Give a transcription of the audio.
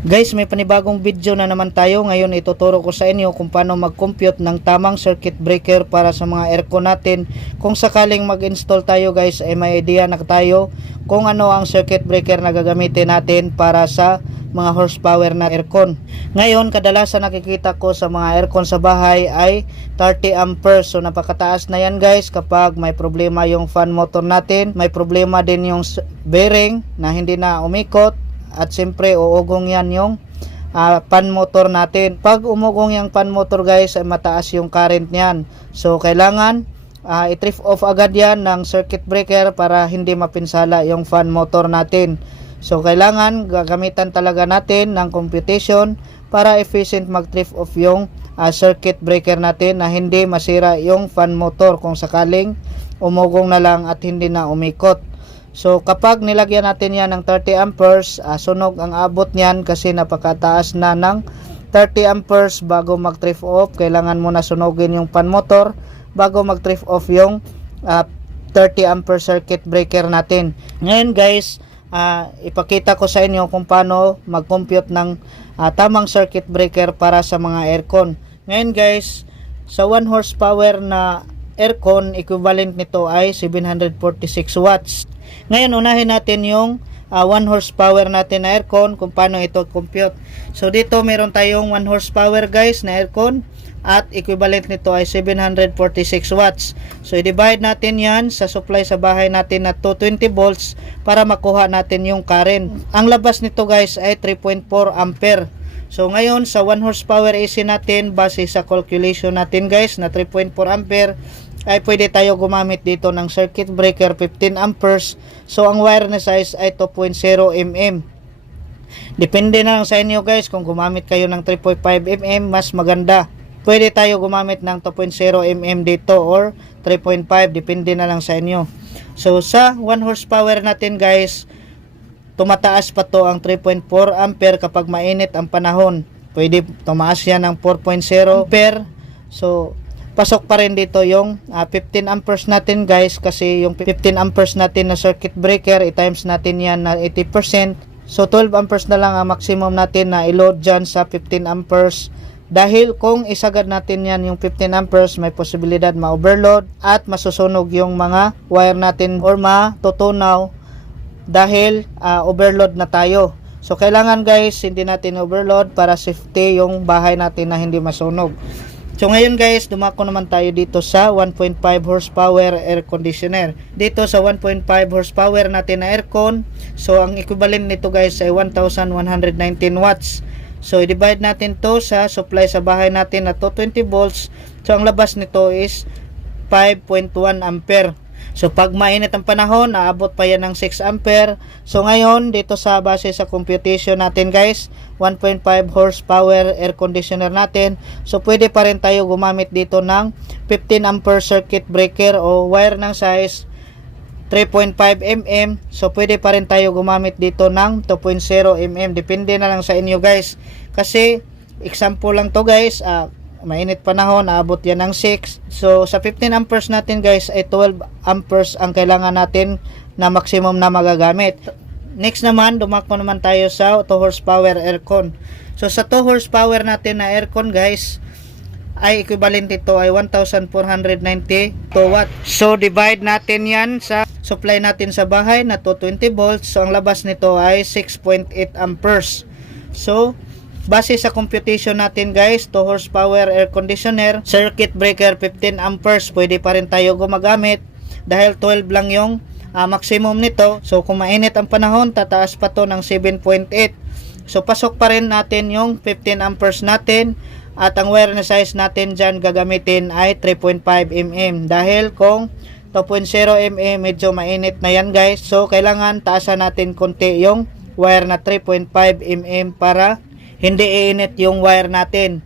Guys, may panibagong video na naman tayo. Ngayon ituturo ko sa inyo kung paano mag-compute ng tamang circuit breaker para sa mga aircon natin. Kung sakaling mag-install tayo guys, ay may idea na tayo kung ano ang circuit breaker na gagamitin natin para sa mga horsepower na aircon. Ngayon, kadalasan nakikita ko sa mga aircon sa bahay ay 30 amperes. So napakataas na yan guys kapag may problema yung fan motor natin. May problema din yung bearing na hindi na umikot at siyempre uugong yan yung ah, pan motor natin. Pag umugong yung pan motor guys ay mataas yung current niyan. So kailangan ah, i-trip off agad yan ng circuit breaker para hindi mapinsala yung fan motor natin. So kailangan gagamitan talaga natin ng computation para efficient mag-trip off yung ah, circuit breaker natin na hindi masira yung fan motor kung sakaling umugong na lang at hindi na umikot. So kapag nilagyan natin yan ng 30 amperes, ah, sunog ang abot niyan kasi napakataas na ng 30 amperes bago mag-trip off. Kailangan mo na sunugin yung pan motor bago mag-trip off yung ah, 30 ampere circuit breaker natin. Ngayon guys, ah, ipakita ko sa inyo kung paano mag-compute ng ah, tamang circuit breaker para sa mga aircon. Ngayon guys, sa 1 horsepower na aircon, equivalent nito ay 746 watts. Ngayon, unahin natin yung 1 horsepower natin na aircon kung paano ito compute. So, dito meron tayong 1 horsepower guys na aircon at equivalent nito ay 746 watts. So, i-divide natin yan sa supply sa bahay natin na 220 volts para makuha natin yung current. Ang labas nito guys ay 3.4 ampere. So ngayon sa 1 horsepower AC natin base sa calculation natin guys na 3.4 ampere ay pwede tayo gumamit dito ng circuit breaker 15 amperes. So ang wire na size ay 2.0 mm. Depende na lang sa inyo guys kung gumamit kayo ng 3.5 mm mas maganda. Pwede tayo gumamit ng 2.0 mm dito or 3.5 depende na lang sa inyo. So sa 1 horsepower natin guys tumataas pa to ang 3.4 ampere kapag mainit ang panahon. Pwede tumaas yan ng 4.0 ampere. So, pasok pa rin dito yung ah, 15 amperes natin guys kasi yung 15 amperes natin na circuit breaker, i-times natin yan na 80%. So, 12 amperes na lang ang maximum natin na i-load dyan sa 15 amperes. Dahil kung isagad natin yan yung 15 amperes, may posibilidad ma-overload at masusunog yung mga wire natin or matutunaw dahil ah, overload na tayo. So kailangan guys, hindi natin overload para safety yung bahay natin na hindi masunog. So ngayon guys, dumako naman tayo dito sa 1.5 horsepower air conditioner. Dito sa 1.5 horsepower natin na aircon, so ang equivalent nito guys ay 1119 watts. So i-divide natin to sa supply sa bahay natin na 220 volts. So ang labas nito is 5.1 ampere. So pag mainit ang panahon, aabot pa yan ng 6 ampere. So ngayon, dito sa base sa computation natin guys, 1.5 horsepower air conditioner natin. So pwede pa rin tayo gumamit dito ng 15 ampere circuit breaker o wire ng size 3.5 mm. So pwede pa rin tayo gumamit dito ng 2.0 mm. Depende na lang sa inyo guys. Kasi example lang to guys, ah, mainit panahon, aabot yan ng 6. So, sa 15 amperes natin guys, ay 12 amperes ang kailangan natin na maximum na magagamit. Next naman, dumako naman tayo sa 2 horsepower aircon. So, sa 2 horsepower natin na aircon guys, ay equivalent ito ay 1,492 watt. So, divide natin yan sa supply natin sa bahay na 220 volts. So, ang labas nito ay 6.8 amperes. So, base sa computation natin guys, 2 horsepower air conditioner, circuit breaker 15 amperes, pwede pa rin tayo gumagamit dahil 12 lang yung ah, maximum nito. So kung mainit ang panahon, tataas pa to ng 7.8. So pasok pa rin natin yung 15 amperes natin at ang wire na size natin dyan gagamitin ay 3.5 mm dahil kung 2.0 mm medyo mainit na yan guys. So kailangan taasan natin konti yung wire na 3.5 mm para hindi iinit yung wire natin.